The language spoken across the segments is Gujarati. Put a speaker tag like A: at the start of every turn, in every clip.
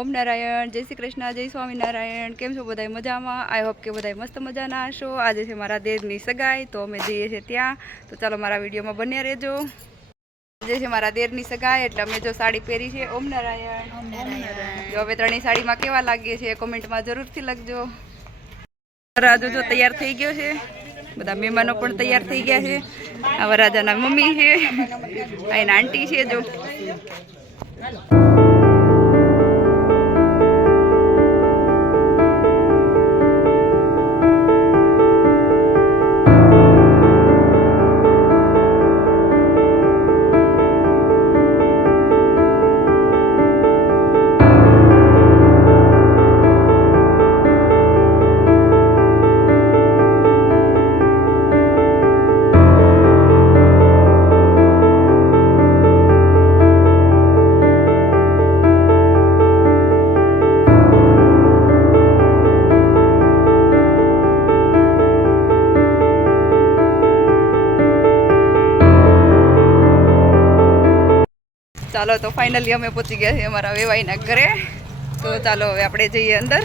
A: ઓમ નારાયણ જય શ્રી કૃષ્ણ જય સ્વામિનારાયણ કેમ છો બધાય મજામાં? આઈ હોપ કે બધાય મસ્ત મજાના હશો. આજે છે મારા દેરની સગાઈ તો અમે જઈએ છીએ ત્યાં. તો ચાલો મારા વિડીયોમાં બન્યા રહેજો. આજે છે મારા દેરની સગાઈ એટલે અમે જો સાડી પહેરી છે. ઓમ નારાયણ. જો હવે ત્રણેય સાડીમાં કેવા લાગીએ છીએ કોમેન્ટમાં જરૂરથી લખજો. રાજુ જો તૈયાર થઈ ગયો છે. બધા મહેમાનો પણ તૈયાર થઈ ગયા છે. આ વરરાજાના મમ્મી છે. એના આંટી છે જો. ચાલો તો ફાઇનલી અમે પહોંચી ગયા છીએ અમારા વેવાઈના ઘરે. તો ચાલો હવે આપણે જઈએ અંદર.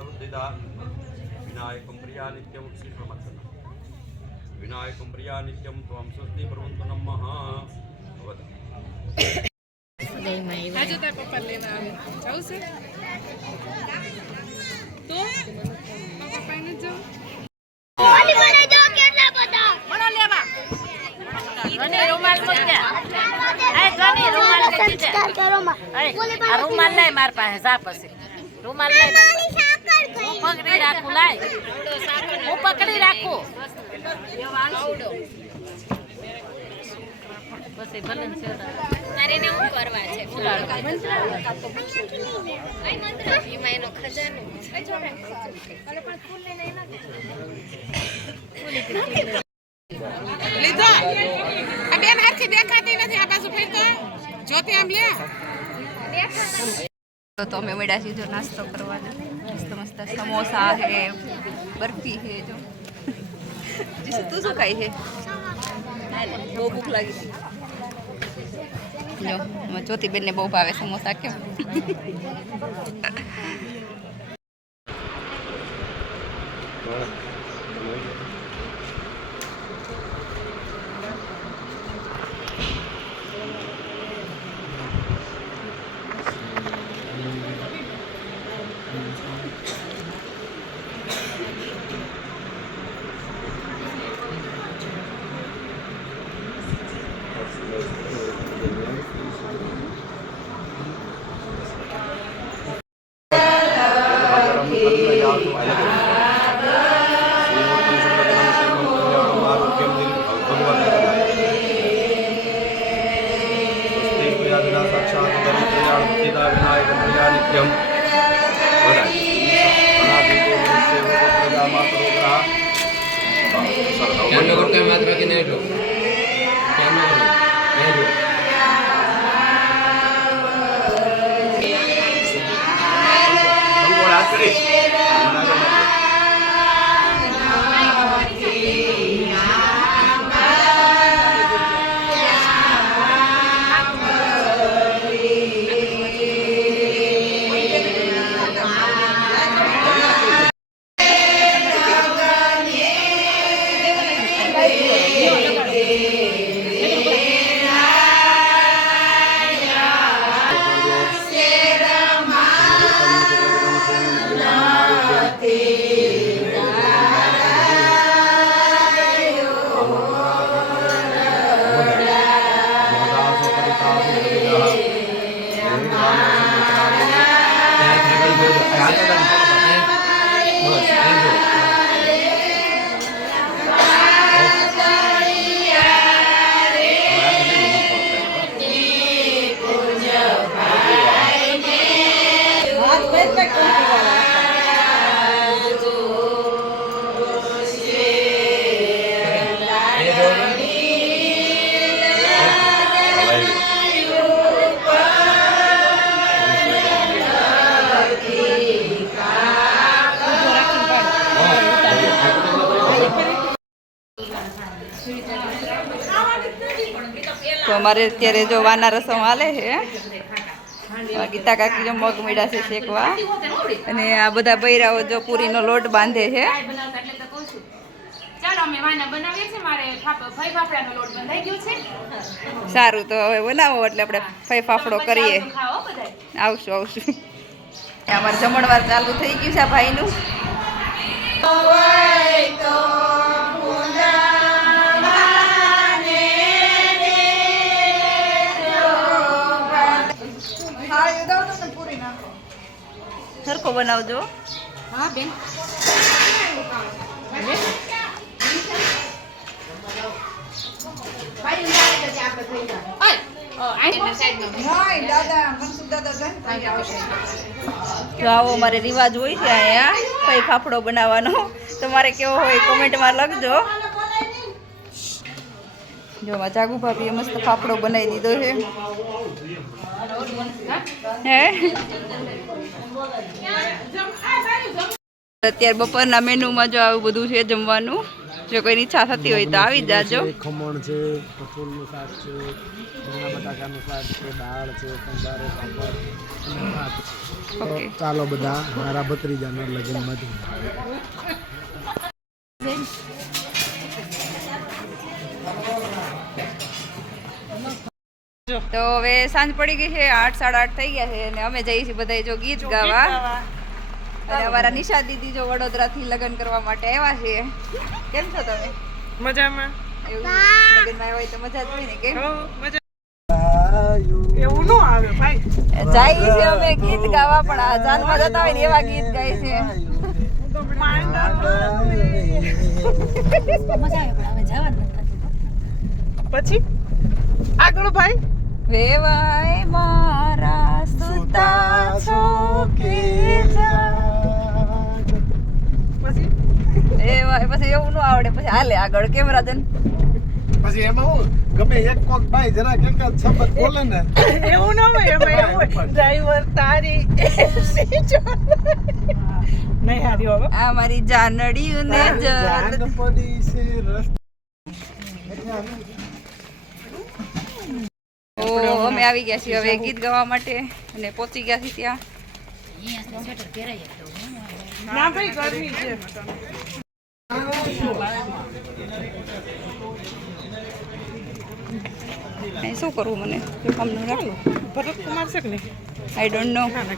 B: બુદ્ધિદા વિનાયકમ પ્રિયા નિત્યમ શ્રીપ્રમત્સન વિનાયકમ પ્રિયા નિત્યમ ત્વમ સ્વસ્તિ પ્રવંતુ નમઃ ભવત
C: આજે તાર પપ્પા લઈને આવે જવું છે તો મારા પપ્પાને જવું
D: મને રૂમાલ મૂક્યા આ જોની દીધા રૂમાલ લઈ માર પાસે જા પછી. રૂમાલ લઈ હું પકડી રાખું લાય. હું પકડી રાખું. પછી ભલે
E: તારે કરવા છે? એમાં એનો ખજાનો
C: લીધો આ બેન હરખી દેખાતી નથી આ બાજુ ફેરતો જોતી આમ લે
A: તો તો અમે મળ્યા છીએ જો નાસ્તો કરવાનો મસ્ત મસ્ત સમોસા છે બરફી છે જો. જીસુ, તું શું ખાઈ છે? બહુ ભૂખ લાગી હતી. જો જ્યોતિબેનને બહુ ભાવે સમોસા કેમ? અમારે અત્યારે જો વાના રસમ હાલે છે ગીતા કાકી જો મગ મીડા છે શેકવા. અને આ બધા બૈરાઓ જો પૂરીનો લોટ બાંધે છે.
C: ચાલો અમે વાના બનાવીએ છીએ. મારે ફાફ- ફઈ ફાફડાનો લોટ બંધાઈ ગયો છે.
A: સારું તો હવે બનાવો એટલે આપણે ફઈ ફાફડો કરીએ. આવશું આવશું. અમારે જમણવાર ચાલુ થઈ ગયું છે આ ભાઈનું. સરખો બનાવજો.
C: હા બેન.
A: જો આવો મારે રિવાજ હોય છે અહીંયા કઈ ફાફડો બનાવવાનો. તમારે કેવો હોય કોમેન્ટમાં લખજો. જો માં જાગુ ભાભીએ મસ્ત ફાફડો બનાવી દીધો છે. હે? અત્યારે બપોરના મેનુમાં જો આવું બધું છે જમવાનું. જો કોઈની ઈચ્છા થતી હોય તો આવી જાજો.
F: ખમણ છે કઠોળનું શાક છે રીંગણા બટાકાનું શાક છે દાળ છે સંભારો પાપડ ચાલો બધા મારા ભત્રીજાના લગ્નમાં જ
A: તો હવે સાંજ પડી ગઈ છે આઠ સાડા આઠ થઈ ગયા છે અને અમે જઈએ છીએ બધા જો ગીત ગાવા. અને અમારા નિશા દીદી જો વડોદરાથી લગ્ન કરવા માટે આવ્યા છે. કેમ છો તમે?
C: મજામાં.
A: એવું? લગ્નમાં આવ્યા તો મજા જ હોય ને કેમ?
C: એવું ન આવે ભાઈ.
A: જાય છે અમે ગીત ગાવા પણ આ જાનમાં જતા હોય ને એવા ગીત ગાય છે.
C: પછી? આગળ ભાઈ.
A: વેવાય મારા સુતા છો કે
C: પછી?
A: એવાય પછી એવું ન આવડે. પછી હાલે આગળ કેમ રાજન
F: પછી એમાં હું ગમે એક કોક ભાઈ જરા કેમ કે શબ્દ બોલે ને.
C: એવું ન હોય એમાં એવું ડ્રાઈવર તારી નહીં હારી હવે.
A: આ મારી જાનડીયું ને
F: જ પડી છે રસ્તે.
A: અમે આવી ગયા છીએ હવે ગીત ગાવા માટે અને પહોંચી ગયા છીએ ત્યાં.
C: ના
A: શું કરવું મને? જો કામનું રાખવું
C: ભરત કુમાર છે કે નહીં?
A: આઈ ડોન્ટ નો
C: ના ના